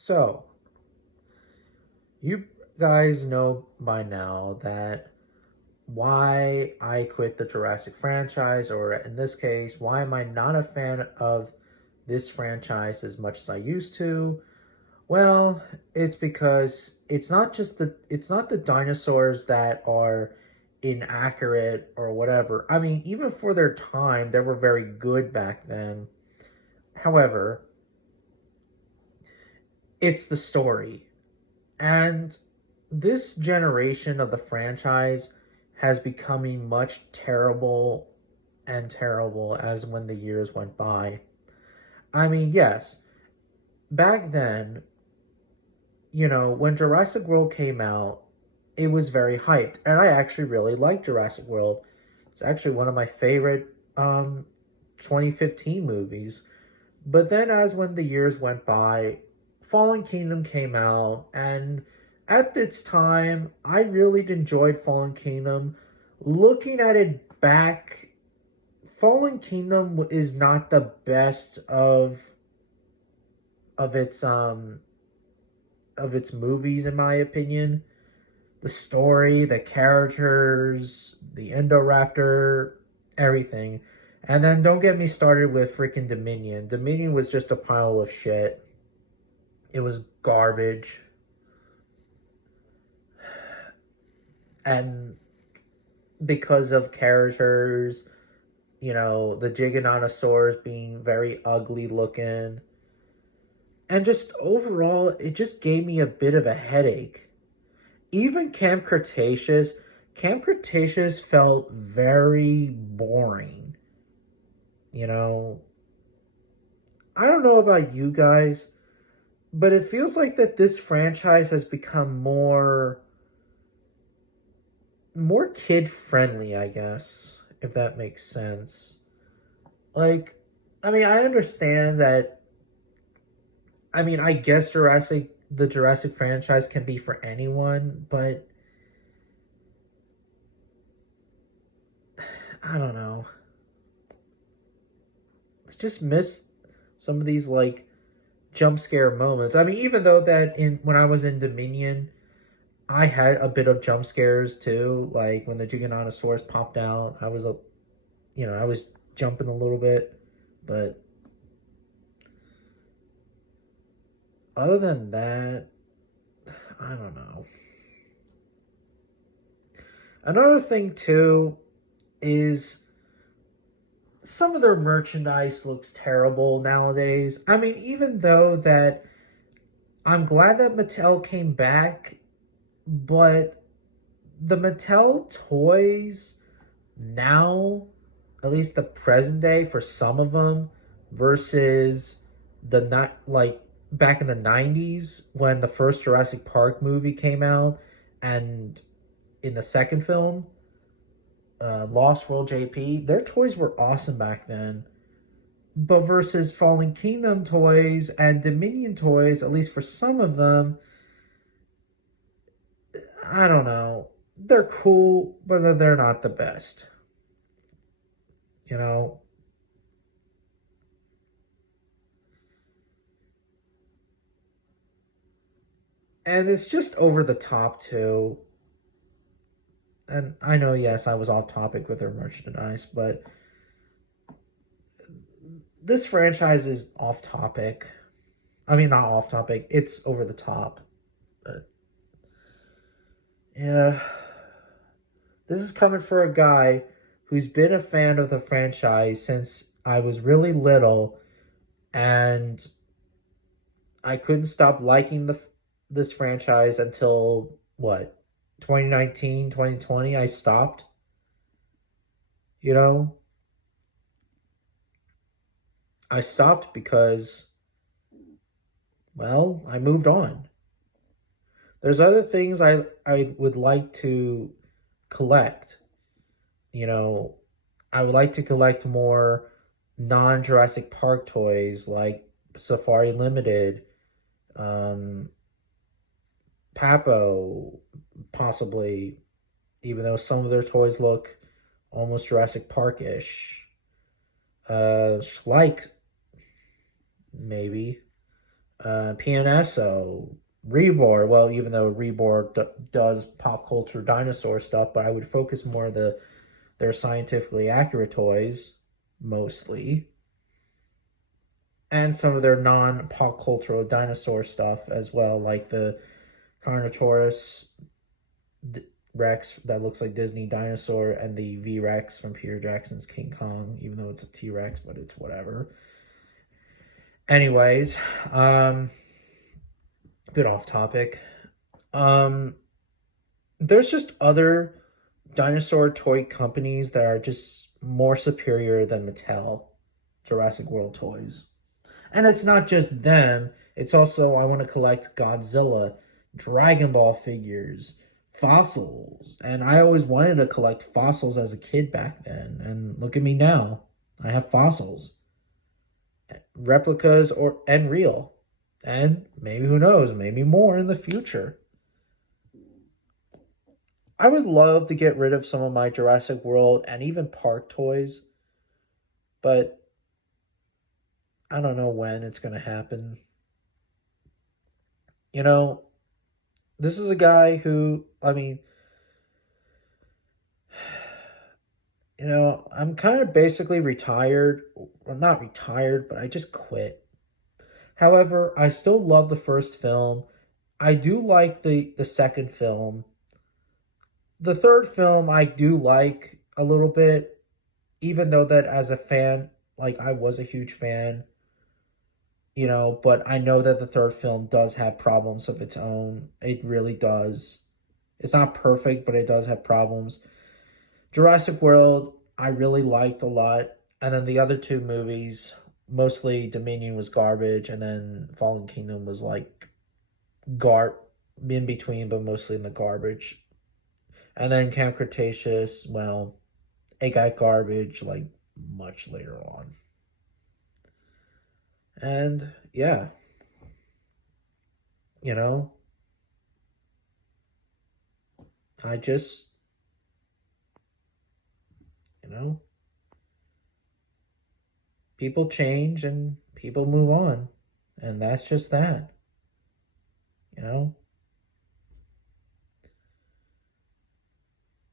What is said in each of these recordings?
So, you guys know by now that why I quit the Jurassic franchise, or in this case, why am I not a fan of this franchise as much as I used to? Well, it's because it's not the dinosaurs that are inaccurate or whatever. I mean, even for their time, they were very good back then. However, it's the story. And this generation of the franchise has becoming much terrible and terrible as when the years went by. I mean, yes, back then, when Jurassic World came out, it was very hyped, and I actually really liked Jurassic World. It's actually one of my favorite 2015 movies. But then, as when the years went by, Fallen Kingdom came out, and at its time, I really enjoyed Fallen Kingdom. Looking at it back, Fallen Kingdom is not the best of its um of its movies, in my opinion. The story, the characters, the Indoraptor, everything. And then don't get me started with freaking Dominion. Dominion was just a pile of shit. It was garbage. And because of characters, the Giganotosaurus being very ugly looking. And just overall, it just gave me a bit of a headache. Even Camp Cretaceous felt very boring. You know, I don't know about you guys, but it feels like that this franchise has become more kid friendly, I guess, if that makes sense. Like, I mean, I understand that. I mean, I guess the Jurassic franchise can be for anyone, but I don't know. I just miss some of these like jump scare moments. I mean, even though that in when I was in Dominion, I had a bit of jump scares too. Like when the Giganotosaurus popped out, I was jumping a little bit, but other than that, I don't know. Another thing too is some of their merchandise looks terrible nowadays. I mean, even though that I'm glad that Mattel came back, but the Mattel toys now, at least the present day for some of them, versus the not like back in the 90s when the first Jurassic Park movie came out, and in the second film, Lost World JP, their toys were awesome back then. But versus Fallen Kingdom toys and Dominion toys, at least for some of them, I don't know. They're cool, but they're not the best. You know, and it's just over the top too. And I know, yes, I was off topic with their merchandise, but this franchise is off topic. I mean, not off topic. It's over the top. But yeah, this is coming for a guy who's been a fan of the franchise since I was really little, and I couldn't stop liking this franchise until what, 2019, 2020. I stopped. You know, I stopped because, well, I moved on. There's other things I would like to collect. You know, I would like to collect more non Jurassic Park toys like Safari Limited, um, Papo, possibly, even though some of their toys look almost Jurassic Park ish. Schleich, maybe. PNSO, Reborn. Well, even though Reborn does pop culture dinosaur stuff, but I would focus more their scientifically accurate toys mostly, and some of their non-pop cultural dinosaur stuff as well, like the Carnotaurus Rex that looks like Disney dinosaur, and the V Rex from Peter Jackson's King Kong, even though it's a T Rex, but it's whatever. Anyways, bit off topic. Um, there's just other dinosaur toy companies that are just more superior than Mattel Jurassic World toys. And it's not just them, it's also I want to collect Godzilla, Dragon Ball figures, fossils. And I always wanted to collect fossils as a kid back then. And look at me now. I have fossils, replicas or and real. And maybe who knows, maybe more in the future. I would love to get rid of some of my Jurassic World and even park toys, but I don't know when it's going to happen. You know, this is a guy who, I mean, I'm kind of basically retired. Well, not retired, but I just quit. However, I still love the first film. I do like the second film. The third film I do like a little bit, even though that as a fan, like I was a huge fan, but I know that the third film does have problems of its own. It really does. It's not perfect, but it does have problems. Jurassic World, I really liked a lot. And then the other two movies, mostly Dominion was garbage, and then Fallen Kingdom was like gar in between, but mostly in the garbage. And then Camp Cretaceous, well, it got garbage like much later on. And yeah, you know, I just, you know, people change and people move on. And that's just that, you know.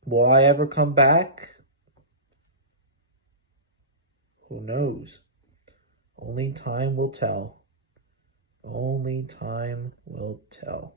Will I ever come back? Who knows? Only time will tell. Only time will tell.